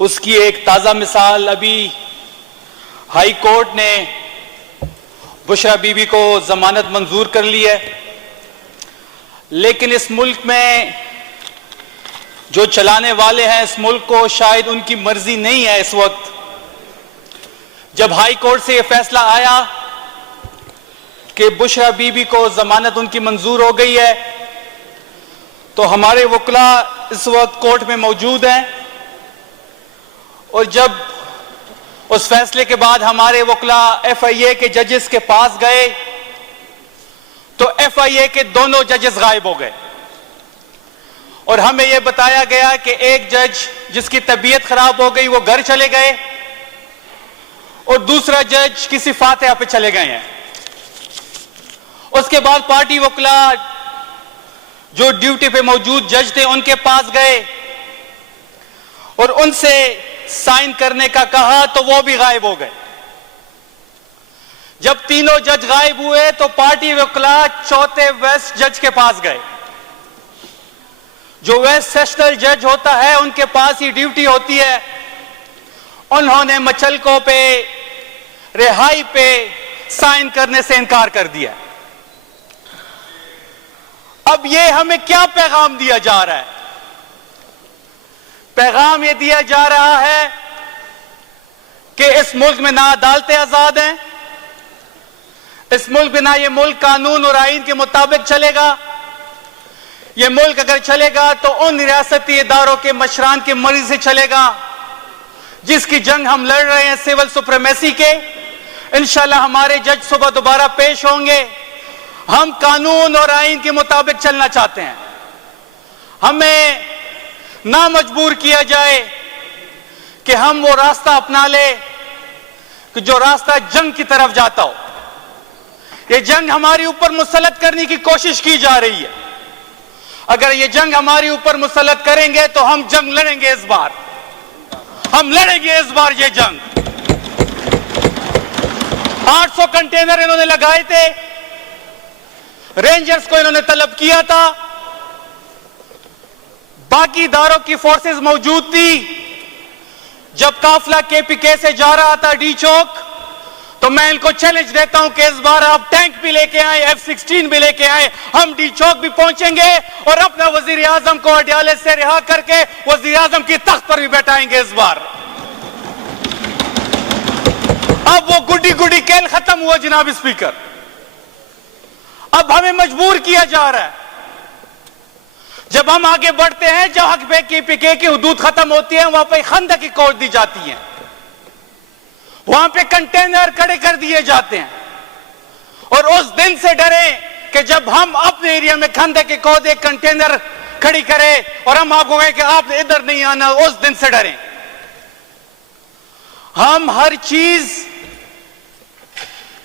उसकी एक ताज़ा मिसाल अभी हाई कोर्ट ने बुशरा बीबी को जमानत मंजूर कर ली है, लेकिन इस मुल्क में जो चलाने वाले हैं इस मुल्क को शायद उनकी मर्जी नहीं है। इस वक्त जब हाई कोर्ट से यह फैसला आया कि बुशरा बीबी को जमानत उनकी मंजूर हो गई है, तो हमारे वकला इस वक्त कोर्ट में मौजूद हैं, और जब उस फैसले के बाद हमारे वकला FIA के जजेस के पास गए तो FIA के दोनों जजेस गायब हो गए और हमें यह बताया गया कि एक जज जिसकी तबीयत खराब हो गई वो घर चले गए और दूसरा जज किसी फातिहा पे चले गए हैं। उसके बाद पार्टी वकला जो ड्यूटी पे मौजूद जज थे उनके पास गए और उनसे साइन करने का कहा तो वो भी गायब हो गए। जब तीनों जज गायब हुए तो पार्टी वकला चौथे वेस्ट जज के पास गए। जो वेस्ट सेशनल जज होता है उनके पास ही ड्यूटी होती है। उन्होंने मचलकों पे रिहाई पे साइन करने से इनकार कर दिया। अब ये हमें क्या पैगाम दिया जा रहा है? पैगाम ये दिया जा रहा है कि इस मुल्क में ना अदालतें आजाद हैं, इस मुल्क में ना ये मुल्क कानून और आईन के मुताबिक चलेगा। ये मुल्क अगर चलेगा तो उन रियासती इदारों के मशरान की मर्जी से चलेगा जिसकी जंग हम लड़ रहे हैं सिविल सुप्रीमेसी के। इंशाल्लाह हमारे जज सुबह दोबारा पेश होंगे। हम कानून और आईन के मुताबिक चलना चाहते हैं। हमें ना मजबूर किया जाए कि हम वो रास्ता अपना ले कि जो रास्ता जंग की तरफ जाता हो। ये जंग हमारे ऊपर मुसल्लत करने की कोशिश की जा रही है। अगर ये जंग हमारे ऊपर मुसल्लत करेंगे तो हम जंग लड़ेंगे। इस बार हम लड़ेंगे। इस बार ये जंग 800 कंटेनर इन्होंने लगाए थे, रेंजर्स को इन्होंने तलब किया था, बाकी इदारों की फोर्सेस मौजूद थी। जब काफिला KPK से जा रहा था डी चौक तो मैं इनको चैलेंज देता हूं कि इस बार आप टैंक भी लेके आए, F-16 भी लेके आए, हम डी चौक भी पहुंचेंगे और अपना वजीर आजम को अडयाले से रिहा करके वजीर आजम की तख्त पर भी बैठाएंगे। इस बार अब वो गुड्डी गुड्डी खेल खत्म हुआ जनाब स्पीकर। अब हमें मजबूर किया जा रहा है। जब हम आगे बढ़ते हैं जहां पे KPK की हुदूद खत्म होती है वहां पे खंदक की कोड दी जाती है, वहां पे कंटेनर खड़े कर दिए जाते हैं और उस दिन से डरे कि जब हम अपने एरिया में खंदक की कोड एक कंटेनर खड़ी करें और हम आपको कहें कि आपने इधर नहीं आना, उस दिन से डरें। हम हर चीज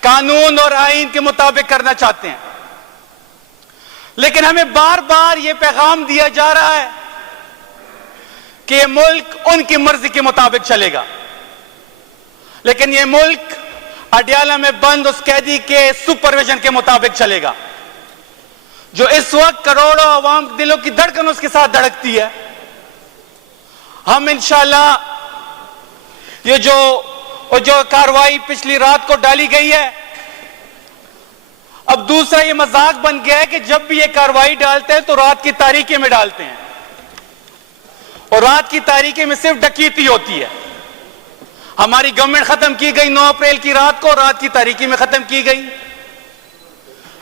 कानून और आईन के मुताबिक करना चाहते हैं, लेकिन हमें बार बार यह पैगाम दिया जा रहा है कि यह मुल्क उनकी मर्जी के मुताबिक चलेगा। लेकिन यह मुल्क अडयाला में बंद उस कैदी के सुपरविजन के मुताबिक चलेगा जो इस वक्त करोड़ों अवाम दिलों की धड़कन उसके साथ धड़कती है। हम इंशाल्लाह ये जो कार्रवाई पिछली रात को डाली गई है, अब दूसरा ये मजाक बन गया है कि जब भी ये कार्रवाई डालते हैं तो रात की तारीकी में डालते हैं और रात की तारीकी में सिर्फ डकैती होती है। हमारी गवर्नमेंट खत्म की गई 9 अप्रैल की रात को, रात की तारीकी में खत्म की गई।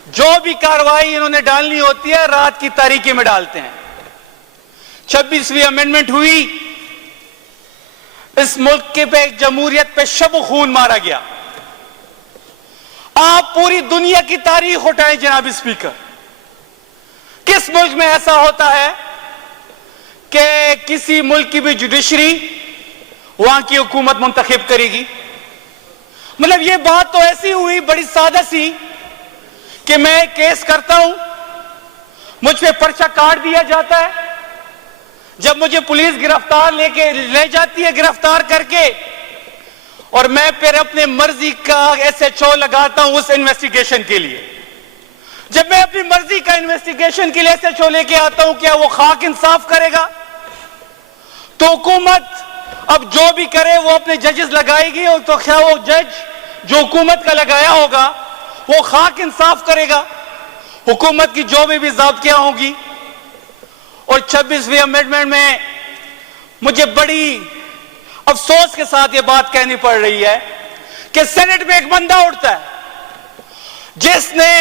जो भी कार्रवाई इन्होंने डालनी होती है रात की तारीकी में डालते हैं। 26वीं अमेंडमेंट हुई, इस मुल्क के पे जमहूरियत पे शब खून मारा गया। आप पूरी दुनिया की तारीख उठाएं जनाब स्पीकर, किस मुल्क में ऐसा होता है कि किसी मुल्क की भी जुडिशरी वहां की हुकूमत मुंतखब करेगी? मतलब ये बात तो ऐसी हुई बड़ी सादा सी कि मैं केस करता हूं, मुझ पे पर्चा काट दिया जाता है, जब मुझे पुलिस गिरफ्तार ले जाती है गिरफ्तार करके, और मैं फिर अपने मर्जी का SHO लगाता हूं उस इन्वेस्टिगेशन के लिए। जब मैं अपनी मर्जी का इन्वेस्टिगेशन के लिए SHO लेके आता हूं, क्या वो खाक इंसाफ करेगा? तो हुकूमत अब जो भी करे वो अपने जजेस लगाएगी, और तो क्या वो जज जो हुकूमत का लगाया होगा वो खाक इंसाफ करेगा। हुकूमत की जो भी ज़ाब्तियां होंगी। और 26वीं अमेंडमेंट में मुझे बड़ी अफसोस के साथ ये बात कहनी पड़ रही है कि सेनेट में एक बंदा उठता है जिसने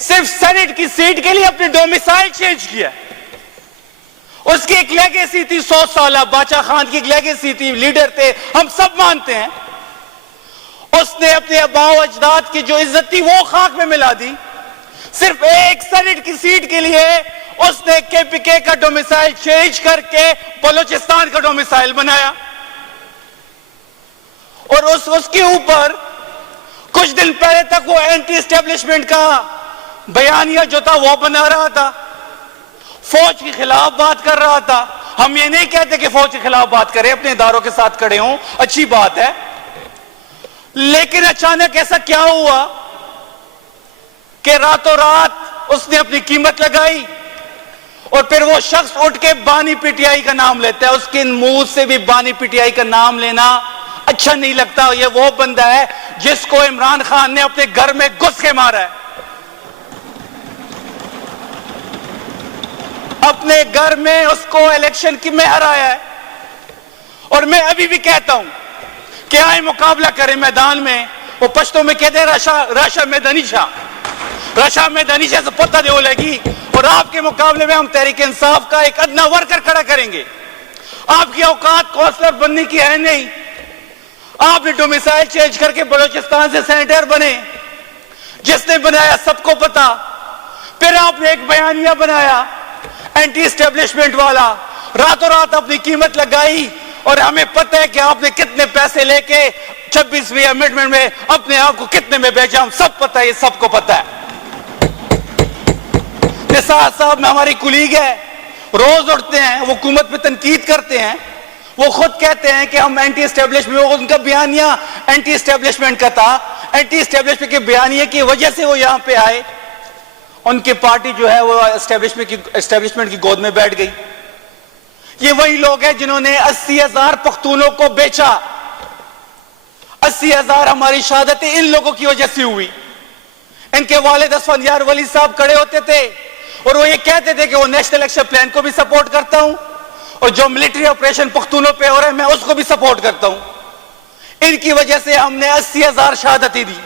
सिर्फ सेनेट की सीट के लिए अपनी डोमिसाइल चेंज किया। उसकी एक लेगेसी थी 100 साल, बादशाह खान की एक लेगेसी थी, लीडर थे, हम सब मानते हैं। उसने अपने अबाओ अजदाद की जो इज्जत थी वो खाक में मिला दी। सिर्फ एक सेनेट की सीट के लिए उसने केपीके का डोमिसाइल चेंज करके बलूचिस्तान का डोमिसाइल बनाया। और उसके ऊपर कुछ दिन पहले तक वो एंटी एस्टेब्लिशमेंट का बयानिया जो था वो बना रहा था, फौज के खिलाफ बात कर रहा था। हम ये नहीं कहते कि फौज के खिलाफ बात करें, अपने इदारों के साथ खड़े हों, अच्छी बात है। लेकिन अचानक ऐसा क्या हुआ कि रातों रात उसने अपनी कीमत लगाई और फिर वो शख्स उठ के बानी पीटीआई का नाम लेता है। उसके मुंह से भी बानी पीटीआई का नाम लेना अच्छा नहीं लगता। ये वो बंदा है जिसको इमरान खान ने अपने घर में घुस के मारा है, अपने घर में उसको इलेक्शन की में हराया है। और मैं अभी भी कहता हूं कि आए मुकाबला करें मैदान में। वो पश्तो में कहते हैं राशा मैदानी शाह, राशा मैदानी शाह से पता दे लगी। और आपके मुकाबले में हम तहरीक इंसाफ का एक अदना वर्कर खड़ा करेंगे। आपकी औकात काउंसलर बनने की है नहीं। आपने डोमिसाइल चेंज करके बलूचिस्तान से सेनेटर बने, जिसने बनाया सबको पता। फिर आपने एक बयानिया बनाया एंटी एस्टेब्लिशमेंट वाला, रातों रात अपनी कीमत लगाई। और हमें पता है कि आपने कितने पैसे लेके 26वीं अमेंडमेंट में अपने आप को कितने में बेचा, हम सब पता है, ये सबको पता है। निसार साहब हमारी कुलीग है, रोज उठते हैं, वो हुकूमत पे तनकीद करते हैं। वो खुद कहते हैं कि हम एंटी एस्टेब्लिशमेंट, उनका बयानिया एंटी एस्टेब्लिशमेंट का था। एंटी एस्टेब्लिशमेंट के बयानिए की वजह से वो यहां पे आए। उनकी पार्टी जो है वो एस्टेब्लिशमेंट की गोद में बैठ गई। ये वही लोग हैं जिन्होंने 80,000 पख्तूनों को बेचा। 80,000 हमारी शहादतें इन लोगों की वजह से हुई। इनके वालिद असफंदियार वली साहब खड़े होते थे और वो ये कहते थे कि वो नेशनल एक्शन प्लान को भी सपोर्ट करता हूं और जो मिलिट्री ऑपरेशन पख्तूनों पे हो रहा है मैं उसको भी सपोर्ट करता हूं। इनकी वजह से हमने 80,000 शहादतें दी।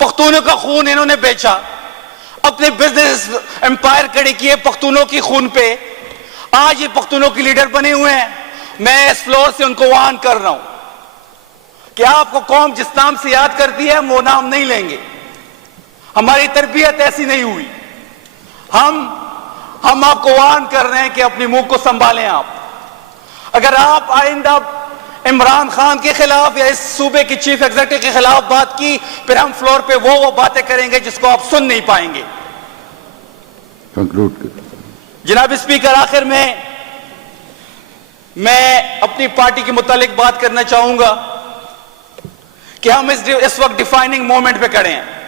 पख्तूनों का खून इन्होंने बेचा, अपने बिजनेस एम्पायर खड़े किए पख्तूनों की खून पे। आज ये पख्तूनों की लीडर बने हुए हैं। मैं इस फ्लोर से उनको वार्न कर रहा हूं कि आपको कौम जिस नाम से याद करती है हम वो नाम नहीं लेंगे। हमारी तरबियत ऐसी नहीं हुई। हम आपको वार्न कर रहे हैं कि अपने मुंह को संभालें। आप अगर आप आइंदा इमरान खान के खिलाफ या इस सूबे की चीफ एग्जीक्यूटिव के खिलाफ बात की, फिर हम फ्लोर पे वो बातें करेंगे जिसको आप सुन नहीं पाएंगे। कंक्लूड कर। जनाब स्पीकर, आखिर में मैं अपनी पार्टी के मुतालिक बात करना चाहूंगा कि हम इस वक्त डिफाइनिंग मोमेंट पे खड़े हैं।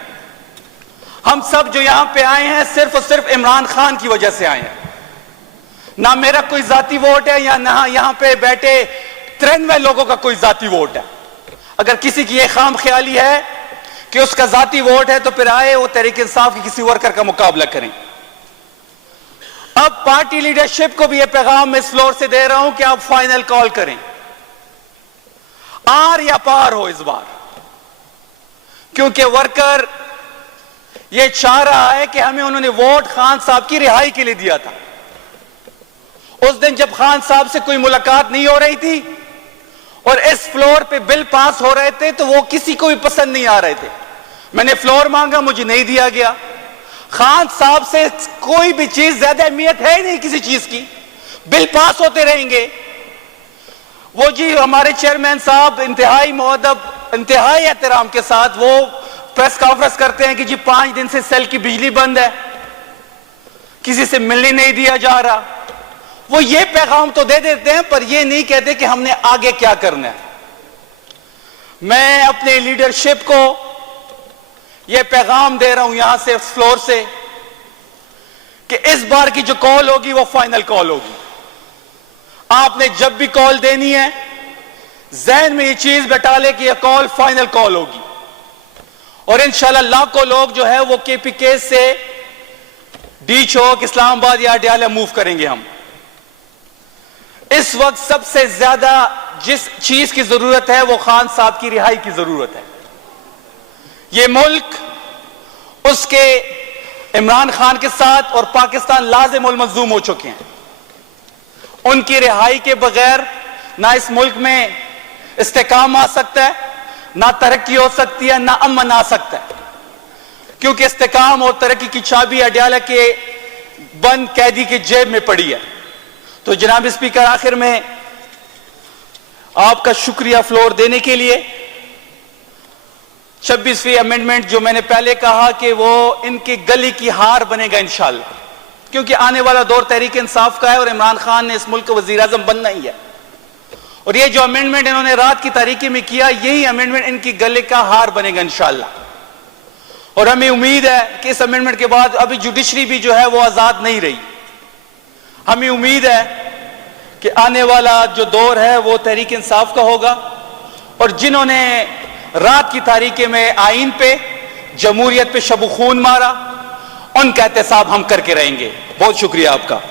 हम सब जो यहां पे आए हैं सिर्फ और सिर्फ इमरान खान की वजह से आए हैं। ना मेरा कोई जाती वोट है या ना यहां पे बैठे 93 लोगों का कोई जाती वोट है। अगर किसी की यह खाम ख्याली है कि उसका जाती वोट है तो फिर आए वो तहरीक इंसाफ के किसी वर्कर का मुकाबला करें। अब पार्टी लीडरशिप को भी यह पैगाम मैं इस फ्लोर से दे रहा हूं कि आप फाइनल कॉल करें, आर या पार हो इस बार। क्योंकि वर्कर यह चाह रहा है कि हमें उन्होंने वोट खान साहब की रिहाई के लिए दिया था। उस दिन जब खान साहब से कोई मुलाकात नहीं हो रही थी और इस फ्लोर पे बिल पास हो रहे थे तो वो किसी को भी पसंद नहीं आ रहे थे। मैंने फ्लोर मांगा, मुझे नहीं दिया गया। खान साहब से कोई भी चीज ज्यादा अहमियत है ही नहीं किसी चीज की। बिल पास होते रहेंगे। वो जी हमारे चेयरमैन साहब इंतहाई मुअद्दब, इंतहाई एहतराम के साथ वो प्रेस कॉन्फ्रेंस करते हैं कि जी 5 दिन से सेल की बिजली बंद है, किसी से मिलने नहीं दिया जा रहा। वो ये पैगाम तो दे देते हैं पर ये नहीं कहते कि हमने आगे क्या करना है। मैं अपने लीडरशिप को यह पैगाम दे रहा हूं यहां से फ्लोर से कि इस बार की जो कॉल होगी वो फाइनल कॉल होगी। आपने जब भी कॉल देनी है जहन में ये चीज बैठा ले कि यह कॉल फाइनल कॉल होगी और इंशाल्लाह लाखों लोग जो है वो KPK से डी चौक, इस्लामाबाद या अडयाला मूव करेंगे। हम इस वक्त सबसे ज्यादा जिस चीज की जरूरत है वो खान साहब की रिहाई की जरूरत है। ये मुल्क उसके इमरान खान के साथ और पाकिस्तान लाजिम और मजलूम हो चुके हैं। उनकी रिहाई के बगैर ना इस मुल्क में इस्तेकाम आ सकता है, ना तरक्की हो सकती है, ना अमन आ सकता है, क्योंकि इस्तेकाम और तरक्की की चाबी अडयाला के बंद कैदी के जेब में पड़ी है। तो जनाब स्पीकर, आखिर में आपका शुक्रिया फ्लोर देने के लिए। 26वीं अमेंडमेंट जो मैंने पहले कहा कि वो इनकी गली की हार बनेगा इंशाल्लाह, क्योंकि आने वाला दौर तहरीक इंसाफ का है और इमरान खान ने इस मुल्क का वजीर आजम बनना ही है। और ये जो अमेंडमेंट इन्होंने रात की तारीकी में किया, यही अमेंडमेंट इनकी गले का हार बनेगा इंशाल्लाह। और हमें उम्मीद है कि इस अमेंडमेंट के बाद अभी जुडिशरी भी जो है वो आजाद नहीं रही। हमें उम्मीद है कि आने वाला जो दौर है वो तहरीक इंसाफ का होगा और जिन्होंने रात की तारीकी में आईन पे, जमहूरियत पे शब खून मारा, उनका एहतसाब हम करके रहेंगे। बहुत शुक्रिया आपका।